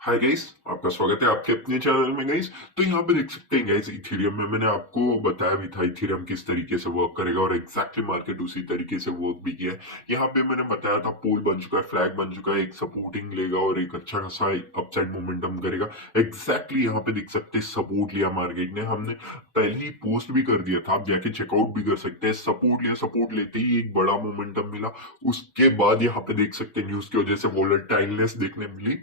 Hi guys, आपका स्वागत है आपके अपने चैनल में गाइस। तो यहाँ पे देख सकते हैं गाइस, इथेरियम में मैंने आपको बताया भी था इथेरियम किस तरीके से वर्क करेगा और एग्जैक्टली मार्केट उसी तरीके से वर्क भी किया है। यहाँ पे मैंने बताया था पोल बन चुका है, फ्लैग बन चुका है, एक सपोर्टिंग लेगा और एक अच्छा खासा अपसाइड मोमेंटम करेगा। एग्जैक्टली यहाँ पे देख सकते हैं सपोर्ट लिया मार्केट ने, हमने पहले ही पोस्ट भी कर दिया था, आप जाके चेकआउट भी कर सकते हैं। सपोर्ट लिया, सपोर्ट लेते ही एक बड़ा मोमेंटम मिला। उसके बाद यहाँ पे देख सकते हैं न्यूज की वजह से वोलेटाइलनेस देखने मिली।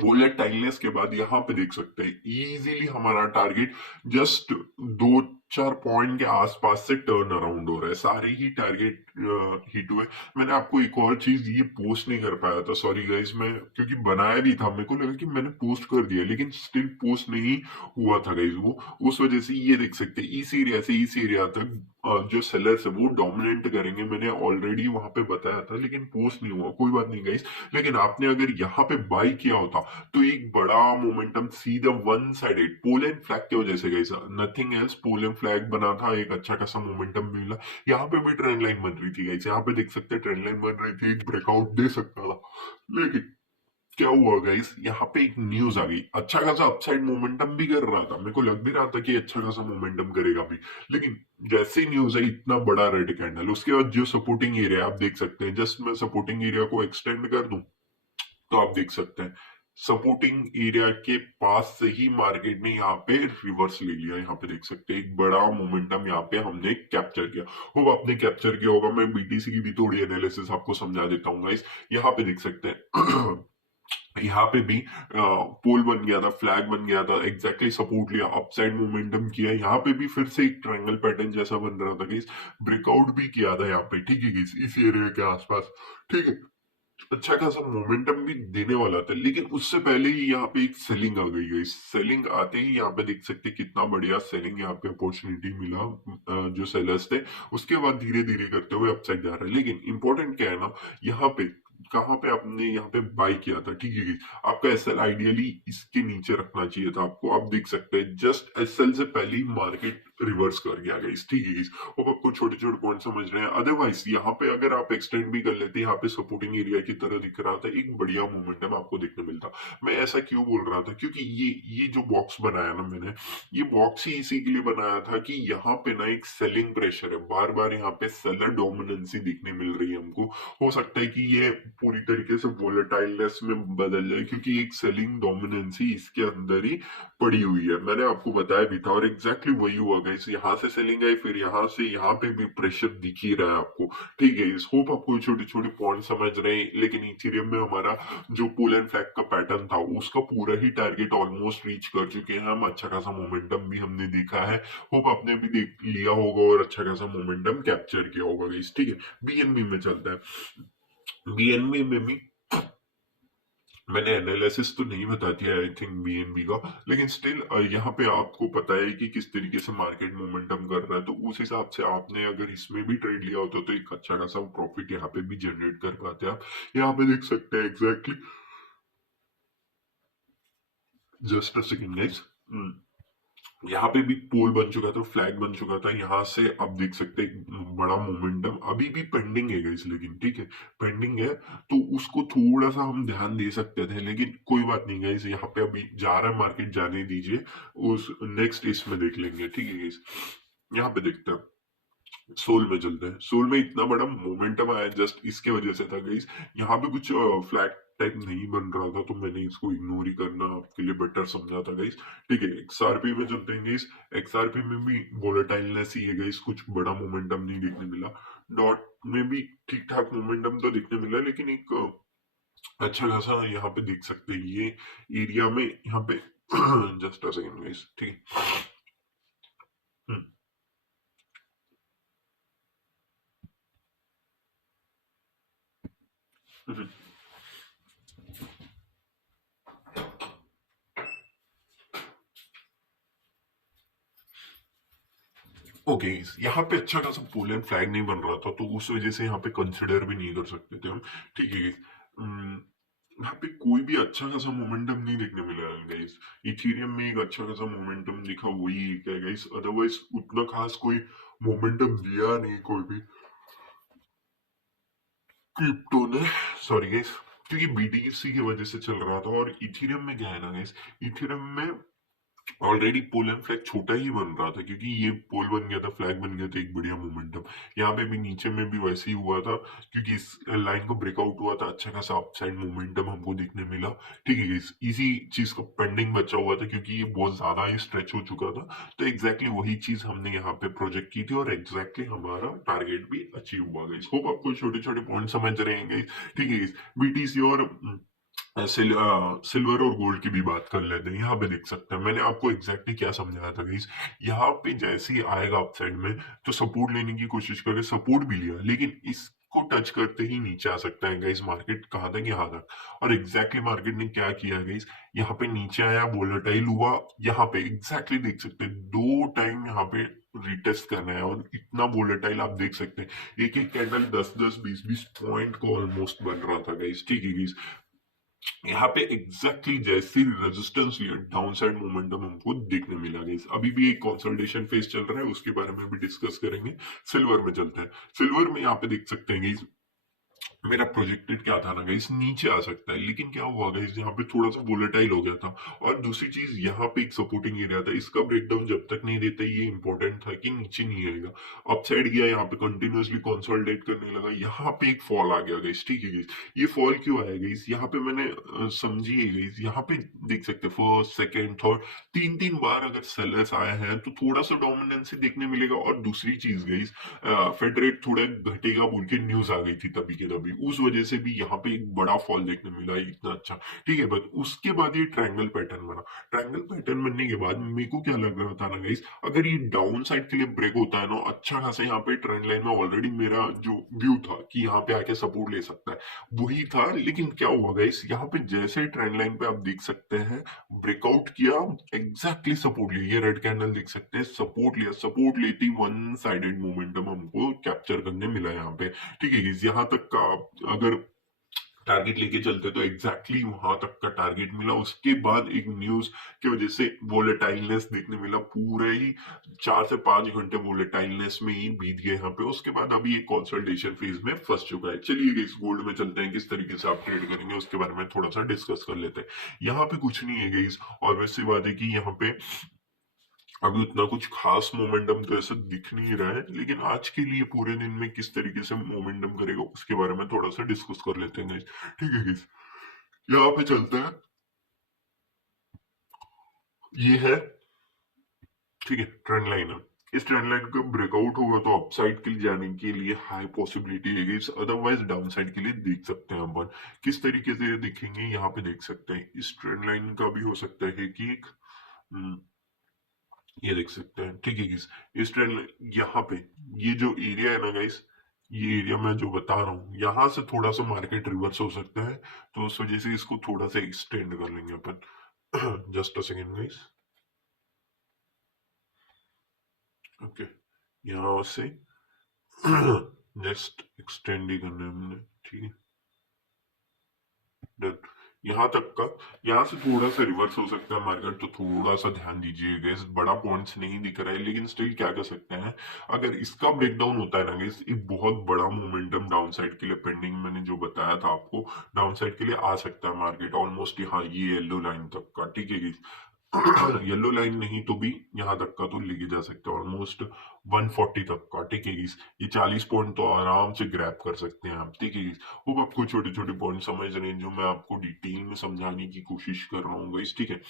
बुलेट टाइलनेस के बाद यहाँ पे देख सकते हैं इजीली हमारा टारगेट जस्ट 2-4 पॉइंट के आसपास से टर्न अराउंड हो रहा है, सारे ही टारगेट हिट हुए। मैंने आपको एक और चीज ये पोस्ट नहीं कर पाया था, सॉरी गाइस, मैं क्योंकि बनाया भी था, मेरे को लगा कि मैंने पोस्ट कर दिया लेकिन स्टिल पोस्ट नहीं हुआ था गाइस वो। उस वजह से ये देख सकते हैं इस एरिया से इस एरिया तक जो सेलर्स है वो डोमिनेट करेंगे, मैंने ऑलरेडी वहां पे बताया था लेकिन पोस्ट नहीं हुआ, कोई बात नहीं गाइस। लेकिन आपने अगर यहाँ पे बाई किया होता तो एक बड़ा मोमेंटम सीधा one sided pole and flag की वजह से गई sir, nothing else, pole and flag बना था, एक अच्छा खासा मोमेंटम मिला। यहाँ पे भी ट्रेंड लाइन बन रही थी गाइस, यहाँ पे देख सकते हैं ट्रेंड लाइन बन रही थी, एक ब्रेकआउट दे सकता था। लेकिन क्या हुआ गाइस, यहाँ पे एक न्यूज आ गई, अच्छा खासा अपसाइड मोमेंटम भी कर रहा था, मेरे को लग भी रहा था कि अच्छा खासा मोमेंटम करेगा भी। लेकिन जैसे न्यूज है इतना बड़ा रेड कैंडल, उसके बाद जो सपोर्टिंग एरिया आप देख सकते हैं, जस्ट मैं सपोर्टिंग एरिया को एक्सटेंड कर दूं तो आप देख सकते हैं सपोर्टिंग एरिया के पास से ही मार्केट ने यहाँ पे रिवर्स ले लिया। यहाँ पे देख सकते हैं एक बड़ा मोमेंटम यहाँ पे हमने कैप्चर किया। होप आपने कैप्चर किया होगा, मैं बीटीसी की भी थोड़ी एनालिसिस आपको समझा देता हूँ गाइस। यहाँ पे देख सकते हैं यहाँ पे भी पोल बन गया था, फ्लैग बन गया था, एग्जैक्टली सपोर्ट लिया, अपसाइड मोमेंटम किया। यहाँ पे भी फिर से एक ट्रायंगल पैटर्न जैसा बन रहा था गाइस, ब्रेकआउट भी किया था यहाँ पे, ठीक है गाइस, इस एरिया के आसपास, ठीक है। अच्छा खासा मोमेंटम भी देने वाला था लेकिन उससे पहले ही यहाँ पे एक सेलिंग आ गई है। सेलिंग आते ही यहाँ पे देख सकते हैं कितना बढ़िया सेलिंग यहाँ पे अपॉर्चुनिटी मिला, जो सेलर्स थे। उसके बाद धीरे धीरे करते हुए अपसाइड जा रहा है। लेकिन इंपॉर्टेंट क्या है ना, यहाँ पे कहाँ पे आपने यहाँ पे बाय किया था, ठीक है। आपका एसएल आइडियली इसके नीचे रखना चाहिए था आपको, आप देख सकते हैं जस्ट एसएल से पहले ही मार्केट रिवर्स कर गया गाइस, ठीक है। अब आपको छोटे छोटे पॉइंट समझ रहे हैं। अदरवाइज यहाँ पे अगर आप एक्सटेंड भी कर लेते, यहाँ पे सपोर्टिंग एरिया की तरह दिख रहा था, एक बढ़िया मोमेंटम आपको देखने मिलता। मैं ऐसा क्यों बोल रहा था, क्योंकि ये जो बॉक्स बनाया ना मैंने, ये बॉक्स ही इसी के लिए बनाया था कि यहाँ पे ना एक सेलिंग प्रेशर है, बार बार यहाँ पे सेलर डोमिनेंसी दिखने मिल रही है हमको। हो सकता है कि ये पूरी तरीके से वोलेटाइलनेस में बदल जाए क्योंकि एक सेलिंग डोमिनेंसी इसके अंदर ही पड़ी हुई है, मैंने आपको बताया भी था। और एग्जैक्टली वही हुआ गाइस, यहाँ से सेलिंग आई, फिर यहाँ से यहाँ पे भी प्रेशर दिख ही रहा है आपको, ठीक है। इस होप आपको छोटे छोटे पॉइंट समझ रहे हैं। लेकिन इथेरियम में हमारा जो पुल एंड फ्लैग का पैटर्न था उसका पूरा ही टारगेट ऑलमोस्ट रीच कर चुके हैं हम, अच्छा खासा मोमेंटम भी हमने देखा है। होप आपने भी देख लिया होगा और अच्छा खासा मोमेंटम कैप्चर किया होगा गाइस, ठीक है। बीएनबी में चलता है। बीएनबी में भी मैंने एनालिसिस तो नहीं बता दिया आई थिंक बीएनबी का, लेकिन स्टिल यहाँ पे आपको पता है कि किस तरीके से मार्केट मोमेंटम कर रहा है, तो उस हिसाब से आपने अगर इसमें भी ट्रेड लिया होता तो एक अच्छा खासा प्रॉफिट यहाँ पे भी जनरेट कर पाते आप। यहाँ पे देख सकते हैं exactly, just a second guys, यहाँ पे भी पोल बन चुका था, फ्लैग बन चुका था, यहाँ से आप देख सकते हैं एक बड़ा मोमेंटम अभी भी पेंडिंग है गाइस, लेकिन ठीक है, पेंडिंग है तो उसको थोड़ा सा हम ध्यान दे सकते थे, लेकिन कोई बात नहीं गाइस, यहाँ पे अभी जा रहा है मार्केट, जाने दीजिए, उस नेक्स्ट इसमें देख लेंगे, ठीक है गाइस। यहाँ पे देखते हैं, सोल में चलते हैं। सोल में इतना बड़ा मोमेंटम आया जस्ट इसके वजह से था गाइस। यहाँ पे कुछ फ्लैट टाइप नहीं बन रहा था तो मैंने इसको इग्नोर ही करना आपके लिए बेटर समझा था गाइस, ठीक है। एक्सआरपी में चलते हैं गाइस, एक्सआरपी में भी वोलेटाइलनेस ही है गाइस, कुछ बड़ा मोमेंटम नहीं देखने मिला। डॉट में भी ठीक ठाक मोमेंटम तो देखने मिला, लेकिन एक अच्छा खासा यहाँ पे देख सकते हैं ये एरिया में, यहाँ पे जस्ट अ सेकंड गाइस, ठीक है। हम्म, हम्म। ओके, यहाँ पे अच्छा खासा पोल एंड फ्लैग नहीं बन रहा था तो उस वजह से यहाँ पे कंसिडर भी नहीं कर सकते थे हम, ठीक है। यहाँ पे कोई भी अच्छा खासा मोमेंटम नहीं देखने मिला है गाइस। इथेरियम में एक अच्छा खासा मोमेंटम दिखा, वही एक है गाइस, अदरवाइज उतना खास कोई मोमेंटम दिया नहीं कोई भी क्रिप्टो ने, सॉरी गाइस। क्योंकि बीटीसी की वजह से चल रहा था। और इथेरियम में क्या है ना गाइस, इथेरियम में ऑलरेडी पोल एंड फ्लैग छोटा ही बन रहा था, क्योंकि ये पोल बन गया था, फ्लैग बन गया था, एक बढ़िया मोमेंटम। यहाँ पे भी नीचे में भी वैसे ही हुआ था, क्योंकि इस लाइन को ब्रेकआउट हुआ था, अच्छा खासा अपसाइड मोमेंटम हमको देखने मिला। ठीक है, इसी चीज का पेंडिंग बचा हुआ था, क्योंकि ये बहुत ज्यादा ही स्ट्रेच हो चुका था। तो एग्जैक्टली वही चीज हमने यहाँ पे प्रोजेक्ट की थी, और एग्जैक्टली हमारा टारगेट भी अचीव हुआ गई। होप आपको छोटे छोटे पॉइंट समझ रहे हैं guys। ठीक है, बीटीसी और सिल्वर और गोल्ड की भी बात कर लेते हैं। यहाँ पे देख सकते हैं मैंने आपको एग्जैक्टली क्या समझाया था गाइस। यहाँ पे जैसे ही आएगा अपसाइड में, तो सपोर्ट लेने की कोशिश करे, सपोर्ट भी लिया, लेकिन इसको टच करते ही नीचे आ सकता है गाइस मार्केट। कहाँ तक, यहाँ तक। और एग्जैक्टली मार्केट ने क्या किया गाइस, यहाँ पे नीचे आया, वोलेटाइल हुआ। यहाँ पे एग्जैक्टली देख सकते हैं, दो टाइम यहाँ पे रिटेस्ट करना है, और इतना वोलेटाइल आप देख सकते हैं, एक एक कैंडल 10-10 20-20 पॉइंट को ऑलमोस्ट बन रहा था गाइस। ठीक है गाइस, यहाँ पे एग्जैक्टली जैसी रेजिस्टेंस लिया, डाउन साइड मोमेंटम हमको देखने मिला गाइस। अभी भी एक कंसोलिडेशन फेज चल रहा है, उसके बारे में भी डिस्कस करेंगे। सिल्वर में चलते हैं। सिल्वर में यहाँ पे देख सकते हैं गाइस, मेरा प्रोजेक्टेड क्या था ना गाइस, नीचे आ सकता है, लेकिन क्या हुआ गाइस, यहाँ पे थोड़ा सा वोलेटाइल हो गया था। और दूसरी चीज, यहाँ पे एक सपोर्टिंग एरिया था, इसका ब्रेकडाउन जब तक नहीं देता, ये इंपॉर्टेंट था कि नीचे नहीं आएगा। अपसाइड गया, यहाँ पे कंटिन्यूअसली कंसोलिडेट करने लगा, यहाँ पे एक फॉल आ गया गाइस। ठीक है गाइस, ये फॉल क्यों आया गाइस, यहाँ पे मैंने समझिए गाइस, यहाँ पे देख सकते हैं फर्स्ट सेकेंड थर्ड, तीन तीन बार अगर सेलर्स आए हैं, तो थोड़ा सा डोमिनेंसी देखने मिलेगा। और दूसरी चीज गाइस, फेड रेट थोड़ा घटेगा बोल के न्यूज आ गई थी तभी के तभी, उस वजह से भी यहाँ पे एक बड़ा फॉल देखने मिला इतना अच्छा। ठीक है, बट उसके बाद ये ट्रायंगल पैटर्न बना। ट्रायंगल पैटर्न बनने के बाद मेरे को क्या लग रहा था ना गाइस, अगर ये डाउन साइड के लिए ब्रेक होता है ना, अच्छा खासा यहाँ पे ट्रेंड लाइन में ऑलरेडी मेरा जो व्यू था कि यहाँ पे आके सपोर्ट ले सकता है, वही था। लेकिन क्या हुआ गाइस, यहाँ पे जैसे ट्रेंड लाइन पे आप देख सकते हैं, ब्रेकआउट किया, एग्जैक्टली सपोर्ट लिया, ये रेड कैंडल देख सकते हैं, सपोर्ट लिया, सपोर्ट लेती वन साइडेड मोमेंटम हमको कैप्चर करने मिला यहाँ पे। ठीक है guys, यहाँ तक का अगर टारगेट लेके चलते तो एग्जैक्टली वहां तक का टारगेट मिला। उसके बाद एक न्यूज की वजह से वोलेटाइलनेस देखने मिला, पूरे ही 4 से 5 घंटे वोलेटाइलनेस में ही बीत गए यहाँ पे। उसके बाद अभी एक कंसल्टेशन फेज में फंस चुका है। चलिए इस गोल्ड में चलते हैं, किस तरीके से आप ट्रेड करेंगे उसके बारे में थोड़ा सा डिस्कस कर लेते हैं। यहाँ पे कुछ नहीं है गाइस, और वैसे बात है कि यहाँ पे अभी उतना कुछ खास मोमेंटम तो ऐसा दिख नहीं रहा है, लेकिन आज के लिए पूरे दिन में किस तरीके से मोमेंटम करेगा उसके बारे में थोड़ा सा डिस्कस कर लेते हैं guys। ठीक है guys, यहाँ पे चलता है, ये है, ठीक है, ट्रेंड लाइन है। इस ट्रेंड लाइन का ब्रेकआउट होगा तो अपसाइड के लिए जाने के लिए हाई पॉसिबिलिटी है guys, अदरवाइज डाउन साइड के लिए देख सकते हैं अपन। किस तरीके से देखेंगे, यहाँ पे देख सकते हैं, इस ट्रेंड लाइन का भी हो सकता है कि एक ये देख सकते हैं। ठीक है गाइस, इस ट्रेंड यहाँ पे ये जो एरिया है ना गाइस, ये एरिया मैं जो बता रहा हूँ, यहाँ से थोड़ा सा मार्केट रिवर्स हो सकता है, तो उस वजह से इसको थोड़ा सा एक्सटेंड कर लेंगे अपन। Just a second guys. Okay, यहाँ से जस्ट एक्सटेंड ही करना है हमने। ठीक है, डन। यहाँ तक का, यहाँ से थोड़ा सा रिवर्स हो सकता है मार्केट, तो थोड़ा सा ध्यान दीजिएगा। इस बड़ा पॉइंट्स नहीं दिख रहा है, लेकिन स्टिल क्या कर सकते हैं, अगर इसका ब्रेकडाउन होता है ना गाइस, एक बहुत बड़ा मोमेंटम डाउन साइड के लिए पेंडिंग, मैंने जो बताया था आपको, डाउन साइड के लिए आ सकता है मार्केट ऑलमोस्ट यहाँ ये येलो लाइन तक का। ठीक है गाइस, येलो लाइन नहीं तो भी यहाँ तक का तो लेके जा सकते हैं ऑलमोस्ट 140 तक का। ठीक है guys, ये 40 पॉइंट तो आराम से ग्रैब कर सकते हैं आप। ठीक है guys, वो आपको छोटे छोटे पॉइंट समझ रहे हैं जो मैं आपको डिटेल में समझाने की कोशिश कर रहा हूँ guys। ठीक है,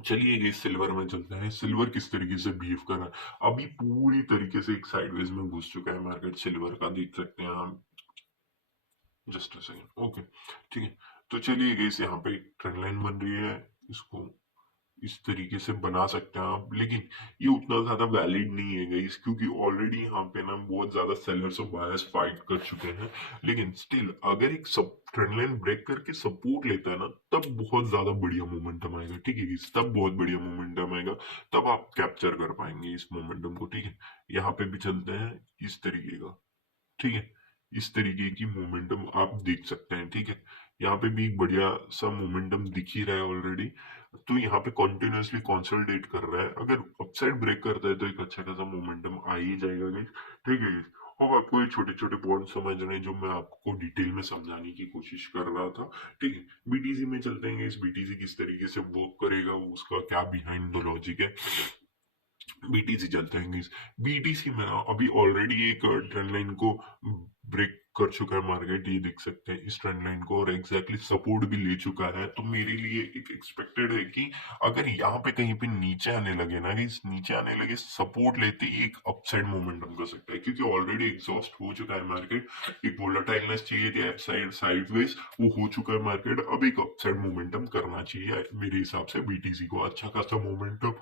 चलिए ये सिल्वर में चलते हैं। सिल्वर किस तरीके से बिहेव कर रहा है, अभी पूरी तरीके से एक साइडवेज में घुस चुका है मार्केट सिल्वर का, देख सकते हैं आप। जस्ट अ सेकंड, ओके, ठीक है। तो चलिए गाइस, यहाँ पे ट्रेंड लाइन बन रही है, इसको इस तरीके से बना सकते हैं आप, लेकिन ये उतना ज्यादा वैलिड नहीं है गाइस, क्योंकि ऑलरेडी यहाँ पे ना बहुत ज्यादा सेलर्स और बायर्स फाइट कर चुके हैं। लेकिन स्टिल अगर एक सब ट्रेंड लाइन ब्रेक करके सपोर्ट लेता है ना, तब बहुत ज्यादा बढ़िया मोमेंटम आएगा। ठीक है guys, तब बहुत बढ़िया मोमेंटम आएगा, तब आप कैप्चर कर पाएंगे इस मोमेंटम को। ठीक है, यहाँ पे भी चलते हैं इस तरीके का। ठीक है, इस तरीके की मोमेंटम आप देख सकते हैं। ठीक है, यहाँ पे भी एक बढ़िया सा मोमेंटम दिख ही रहा है ऑलरेडी, तो यहाँ पे कॉन्टिन्यूसली कंसोलिडेट कर रहा है। अगर अपसाइड ब्रेक करता है तो एक अच्छा खासा मोमेंटम आ ही जाएगा गाइस। ठीक है guys, होप आपको ये छोटे-छोटे पॉइंट समझ रहे हैं जो मैं आपको डिटेल में समझाने की कोशिश कर रहा था। ठीक है? बीटीसी में चलते हैं, इस बीटीसी किस तरीके से वर्क करेगा, उसका क्या बिहाइंड द लॉजिक है। बीटीसी चलते हैं गाइस। बीटीसी में ना अभी ऑलरेडी एक ट्रेंड लाइन को ब्रेक कर चुका है मार्केट, ये देख सकते हैं इस ट्रेंड लाइन को, और एग्जैक्टली सपोर्ट भी ले चुका है। तो मेरे लिए एक एक्सपेक्टेड है कि अगर यहाँ पे कहीं पे नीचे आने लगे ना, इस नीचे आने लगे सपोर्ट लेते ही एक अपसाइड मोमेंटम कर सकता है, क्योंकि ऑलरेडी एग्जॉस्ट हो चुका है मार्केट। एक वोलेटाइलनेस चाहिए थी अपसाइड साइडवेज, वो हो चुका है मार्केट। अब एक अपसाइड मोमेंटम करना चाहिए मेरे हिसाब से बीटीसी को, अच्छा खासा मोमेंटम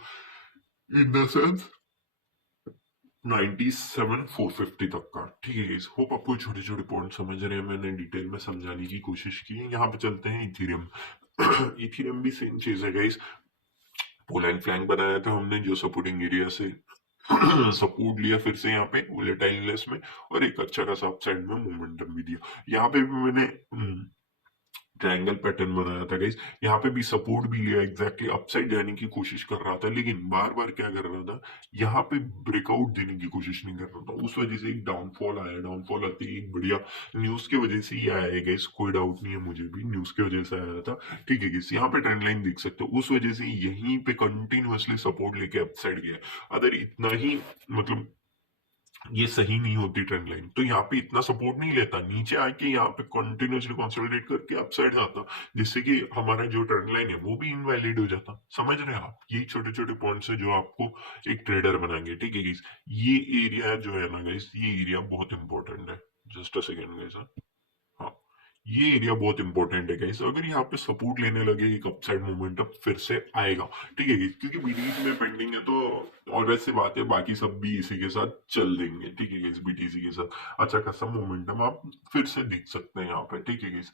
इन द सेंस 97,450 तक का। ठीक है गाइस, होप आपको छोटे छोटे पॉइंट समझ रहे हैं, मैंने डिटेल में समझाने की कोशिश की है। यहाँ पे चलते हैं इथेरियम। इथेरियम भी सेम चीज है गाइस। पोल एंड फ्लैंक बनाया था हमने, जो सपोर्टिंग एरिया से सपोर्ट लिया फिर से यहाँ पे वोलेटाइलनेस में, और एक अच्छा खासा अपसाइड में मोमेंटम भी दिया। यहाँ पे भी मैंने ट्रायंगल पैटर्न बनाया था गाइस। यहाँ पे भी सपोर्ट भी लिया, एग्जैक्टली अपसाइड जाने की कोशिश कर रहा था, लेकिन बार बार क्या कर रहा था, यहाँ पे ब्रेकआउट देने की कोशिश नहीं कर रहा था। उस वजह से एक डाउनफॉल आया, डाउनफॉल आते ही एक बढ़िया न्यूज की वजह से ही आया है गाइस, कोई डाउट नहीं है, मुझे भी न्यूज की वजह से आया था। ठीक है गाइस, यहाँ पे ट्रेंड लाइन देख सकते हो, उस वजह से यहीं पे कंटिन्यूअसली सपोर्ट लेके अपसाइड गया। अगर इतना ही मतलब ये सही नहीं होती ट्रेंड लाइन, तो यहाँ पे इतना सपोर्ट नहीं लेता, नीचे आके यहाँ पे कंटिन्यूअसली कंसोलिडेट करके अपसाइड आता, जिससे कि हमारा जो ट्रेंड लाइन है वो भी इनवैलिड हो जाता। समझ रहे हैं आप? यही छोटे छोटे पॉइंट्स है जो आपको एक ट्रेडर बनाएंगे। ठीक है गाइस, ये एरिया जो है ना गाइस, ये एरिया बहुत इंपॉर्टेंट है। Just a second guys. हाँ, ये एरिया बहुत इंपॉर्टेंट है गाइस। अगर यहाँ पे सपोर्ट लेने लगे, एक अपसाइड मोमेंटम फिर से आएगा। ठीक है गाइस, क्योंकि बीटीसी में पेंडिंग है, तो और वैसे बात है, बाकी सब भी इसी के साथ चल देंगे। ठीक है गाइस, बीटीसी के साथ अच्छा खासा मोमेंटम आप फिर से देख सकते हैं यहाँ पे। ठीक है गाइस,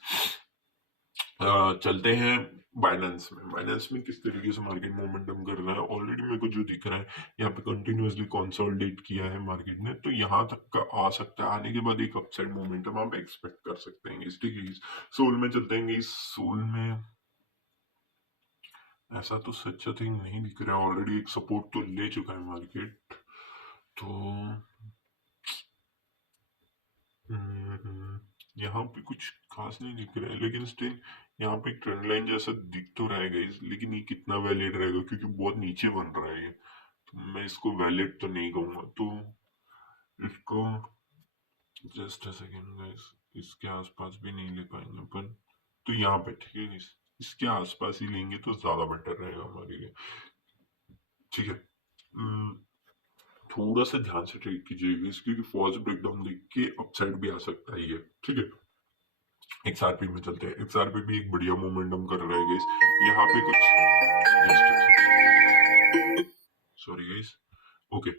चलते हैं बाइनेंस में। बाइनेंस में किस तरीके से मार्केट मोमेंटम कर रहा है, ऑलरेडी मेरे को जो दिख रहा है, यहाँ पे कंटिन्यूअसली कंसोलिडेट किया है मार्केट ने, तो यहाँ तक का आ सकता है। आने के बाद एक अपसाइड मोमेंटम आप एक्सपेक्ट कर सकते हैं। ठीक है, सोल में चलते हैं। इस सोल में ऐसा तो सच थिंग नहीं दिख रहा है, ऑलरेडी एक सपोर्ट तो ले चुका है मार्केट। तो यहाँ पे कुछ खास नहीं दिख रहा है, लेकिन स्टिल यहाँ पे एक ट्रेंड लाइन जैसा दिख तो रहा है गाइस, लेकिन ये कितना वैलिड रहेगा, क्योंकि बहुत नीचे बन रहा है ये, तो मैं इसको वैलिड तो नहीं कहूंगा। तो इसको जस्ट अ सेकेंड गाइस, इसके आसपास भी नहीं ले पाएंगे अपन, तो यहाँ पे ठीक है guys, इसके आसपास ही लेंगे तो ज्यादा बेटर रहेगा हमारे लिए। ठीक है, थोड़ा सा ध्यान से ट्रेड कीजिएगा, क्योंकि फॉल्स ब्रेकडाउन देख के अपसाइड भी आ सकता है ये। ठीक है, एक्सआरपी में चलते हैं। एक्सआरपी भी एक बढ़िया मोमेंटम कर रहा है गाइस। यहाँ पे कुछ सॉरी गाइस। ओके,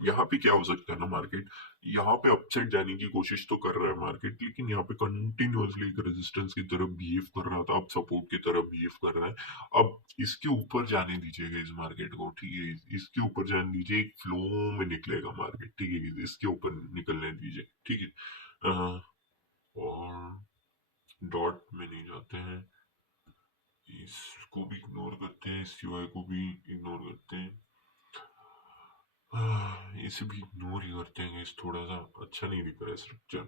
यहाँ पे क्या हो सकता है ना, मार्केट यहाँ पे अपसाइड जाने की कोशिश तो कर रहा है मार्केट, लेकिन यहाँ पे कंटिन्यूअसली एक रेजिस्टेंस की तरफ बिहेव कर रहा था, अब सपोर्ट की तरफ बिहेव कर रहा है। अब इसके ऊपर जाने दीजिएगा इस मार्केट को। ठीक है, इसके ऊपर जाने दीजिए, एक फ्लो में निकलेगा मार्केट। ठीक है, इसके ऊपर निकलने दीजिए। ठीक है, और डॉट में नहीं जाते हैं, इसको भी इग्नोर करते हैं, सीवाई को भी इग्नोर करते हैं, इसे भी इग्नोर ही करते हैं। इस थोड़ा सा अच्छा नहीं दिख रहा है स्ट्रक्चर।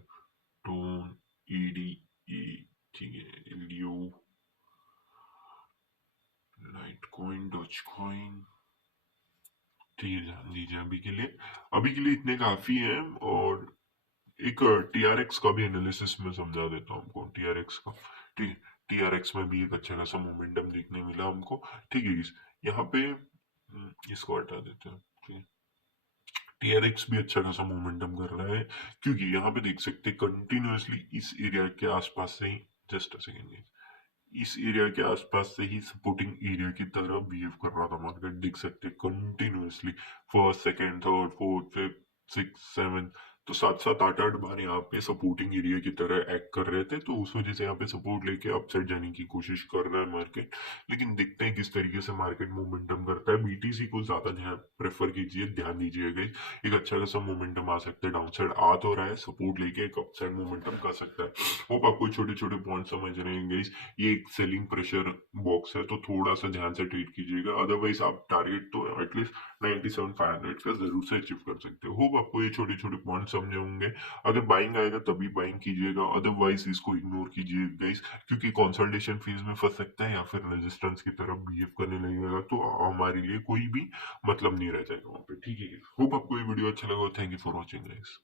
टोन, ईडी, ई, ठीक है, लियो, लाइट कॉइन, डॉच कॉइन, ठीक है, ध्यान दीजिए। अभी के लिए इतने काफी है। और एक टीआरएक्स का भी एनालिसिस में समझा देता हूँ हमको, टीआरएक्स का। ठीक है, टीआरएक्स में भी एक अच्छा खासा मोमेंटम देखने मिला हमको। ठीक है, यहाँ पे इसको हटा देते हैं। ठीक है, टीआरएक्स भी अच्छा खासा मोमेंटम कर रहा है, क्योंकि यहाँ पे देख सकते हैं कंटिन्यूअसली इस एरिया के आसपास से ही, जस्ट अ सेकेंड, इस एरिया के आसपास से ही सपोर्टिंग एरिया की तरह बिहेव कर रहा था मार्केट। देख सकते हैं continuously first, second, third, fourth, fifth, six, seven, तो सात सात आठ आठ बार यहाँ पे सपोर्टिंग एरिया की तरह एक्ट कर रहे थे, तो उस वजह से यहाँ पे सपोर्ट लेके अपसाइड जाने की कोशिश कर रहा है मार्केट। लेकिन देखते हैं किस तरीके से मार्केट मोमेंटम करता है। बीटीसी को ज्यादा ध्यान प्रेफर कीजिए, ध्यान दीजिएगा, एक अच्छा खासा मोमेंटम आ सकता है, डाउनसाइड आ तो रहा है, सपोर्ट लेके एक अपसाइड मोमेंटम कर सकता है। होप आपको छोटे छोटे पॉइंट समझ रहे हैं गाइस। ये एक सेलिंग प्रेशर बॉक्स है, तो थोड़ा सा ध्यान से ट्रीट कीजिएगा, अदरवाइज आप टारगेट तो एटलीस्ट 97,500 का जरूर से अचीव कर सकते हो। होप आपको ये छोटे छोटे पॉइंट समझे होंगे। अगर बाइंग आएगा तभी बाइंग कीजिएगा, अदरवाइज इसको इग्नोर कीजिए गाइस, क्योंकि कंसल्टेशन फीस में फंस सकता है या फिर रेजिस्टेंस की तरफ बिहेव करने लगेगा, तो हमारे लिए कोई भी मतलब नहीं रह जाएगा वहाँ पे। ठीक है, होप आपको ये वीडियो अच्छा लगा। Thank you for watching guys.